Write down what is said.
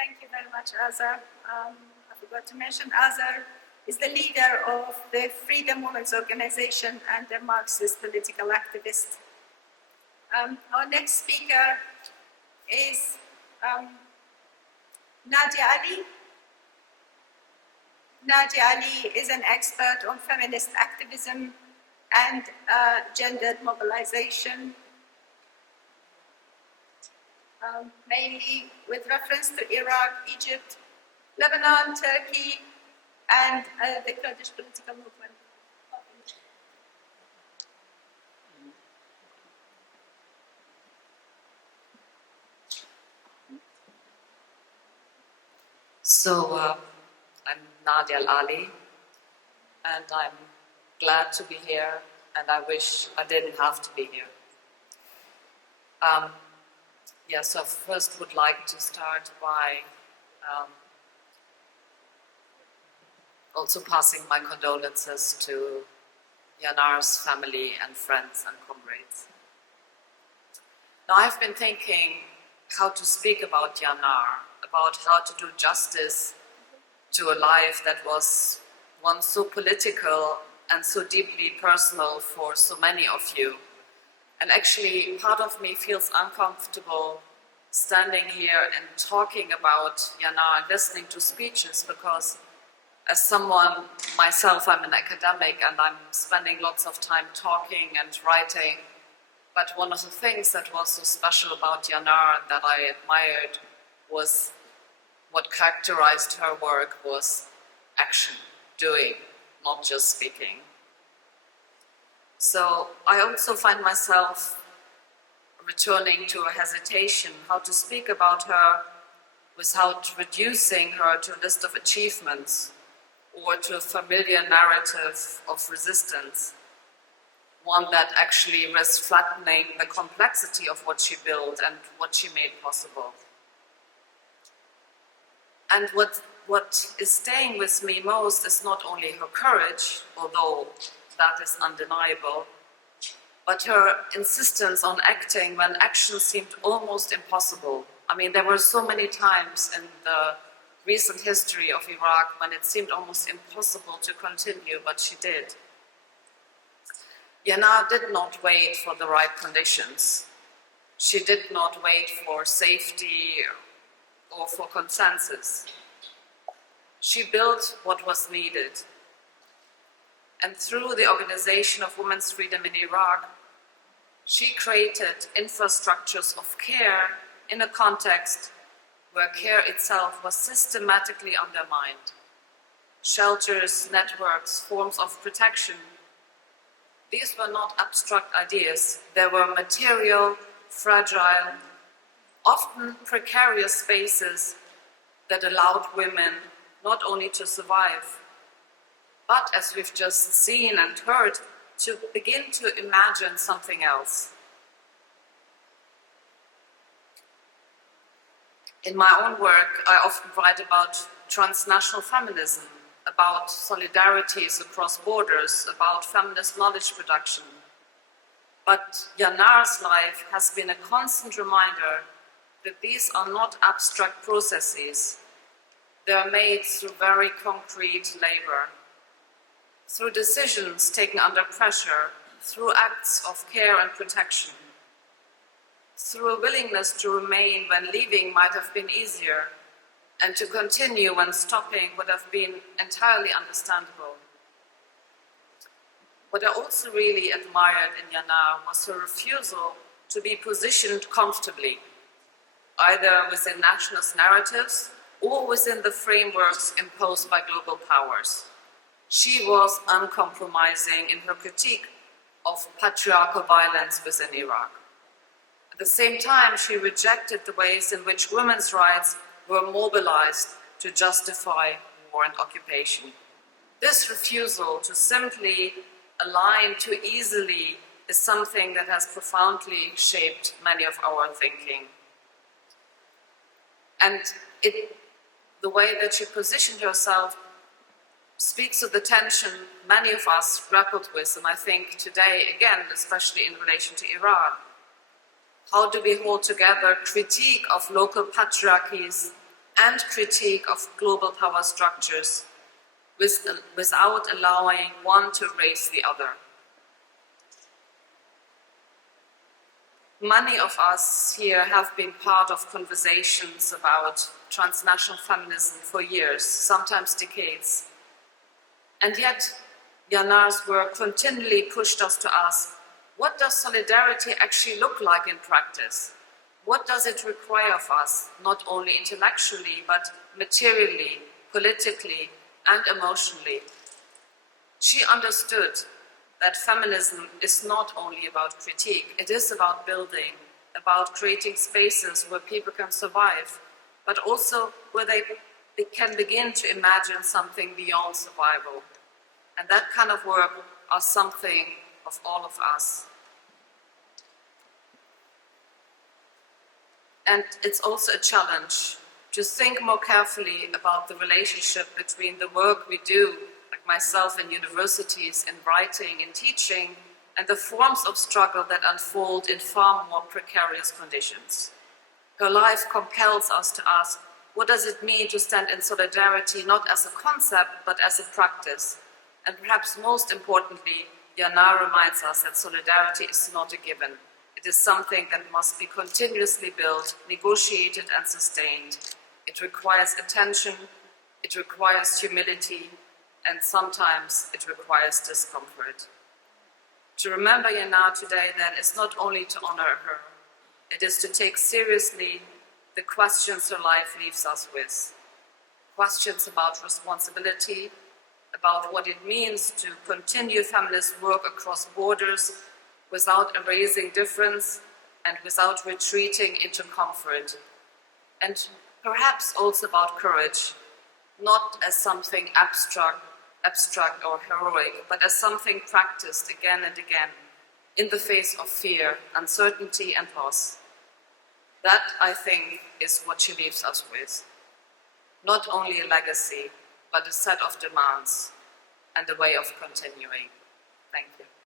Thank you very much, Azar. I forgot to mention Azar is the leader of the Freedom Women's Organization and a Marxist political activist. Our next speaker is Nadja Ali. Nadja Ali is an expert on feminist activism and gendered mobilization, mainly with reference to Iraq, Egypt, Lebanon, Turkey, and the Kurdish political movement. So, I'm Nadja Ali, and I'm glad to be here, and I wish I didn't have to be here. So first would like to start by also passing my condolences to Yanar's family and friends and comrades. Now, I've been thinking how to speak about Yanar, about how to do justice to a life that was once so political and so deeply personal for so many of you. And actually, part of me feels uncomfortable standing here and talking about Yanar and listening to speeches, because as someone, myself, I'm an academic and I'm spending lots of time talking and writing. But one of the things that was so special about Yanar that I admired was what characterized her work was action, doing, not just speaking. So I also find myself returning to a hesitation how to speak about her without reducing her to a list of achievements or to a familiar narrative of resistance, one that actually risks flattening the complexity of what she built and what she made possible. And what is staying with me most is not only her courage, although that is undeniable, but her insistence on acting when action seemed almost impossible. I mean, there were so many times in the recent history of Iraq when it seemed almost impossible to continue, but she did. Yanar did not wait for the right conditions. She did not wait for safety or for consensus. She built what was needed. And through the Organization of Women's Freedom in Iraq, she created infrastructures of care in a context where care itself was systematically undermined. Shelters, networks, forms of protection. These were not abstract ideas. They were material, fragile, often precarious spaces that allowed women not only to survive, but as we've just seen and heard, to begin to imagine something else. In my own work, I often write about transnational feminism, about solidarities across borders, about feminist knowledge production. But Yanar's life has been a constant reminder that these are not abstract processes. They are made through very concrete labor, through decisions taken under pressure, through acts of care and protection, through a willingness to remain when leaving might have been easier, and to continue when stopping would have been entirely understandable. What I also really admired in Yanar was her refusal to be positioned comfortably, either within nationalist narratives or within the frameworks imposed by global powers. She was uncompromising in her critique of patriarchal violence within Iraq. At the same time, she rejected the ways in which women's rights were mobilized to justify war and occupation. This refusal to simply align too easily is something that has profoundly shaped many of our thinking. And the way that she positioned herself speaks of the tension many of us grappled with, and I think today, again, especially in relation to Iran. How do we hold together critique of local patriarchies and critique of global power structures without allowing one to erase the other. Many of us here have been part of conversations about transnational feminism for years, sometimes decades. And yet, Yanar's work continually pushed us to ask, what does solidarity actually look like in practice? What does it require of us, not only intellectually, but materially, politically, and emotionally? She understood that feminism is not only about critique, it is about building, about creating spaces where people can survive, but also where they can begin to imagine something beyond survival. And that kind of work are something of all of us. And it's also a challenge to think more carefully about the relationship between the work we do, like myself in universities, in writing, in teaching, and the forms of struggle that unfold in far more precarious conditions. Her life compels us to ask, what does it mean to stand in solidarity, not as a concept, but as a practice? And perhaps most importantly, Yanar reminds us that solidarity is not a given. It is something that must be continuously built, negotiated, and sustained. It requires attention, it requires humility, and sometimes it requires discomfort. To remember Yanar today, then, is not only to honor her, it is to take seriously the questions her life leaves us with. Questions about responsibility, about what it means to continue feminist work across borders without erasing difference and without retreating into comfort. And perhaps also about courage, not as something abstract or heroic, but as something practiced again and again in the face of fear, uncertainty, and loss. That, I think, is what she leaves us with. Not only a legacy, but a set of demands and a way of continuing. Thank you.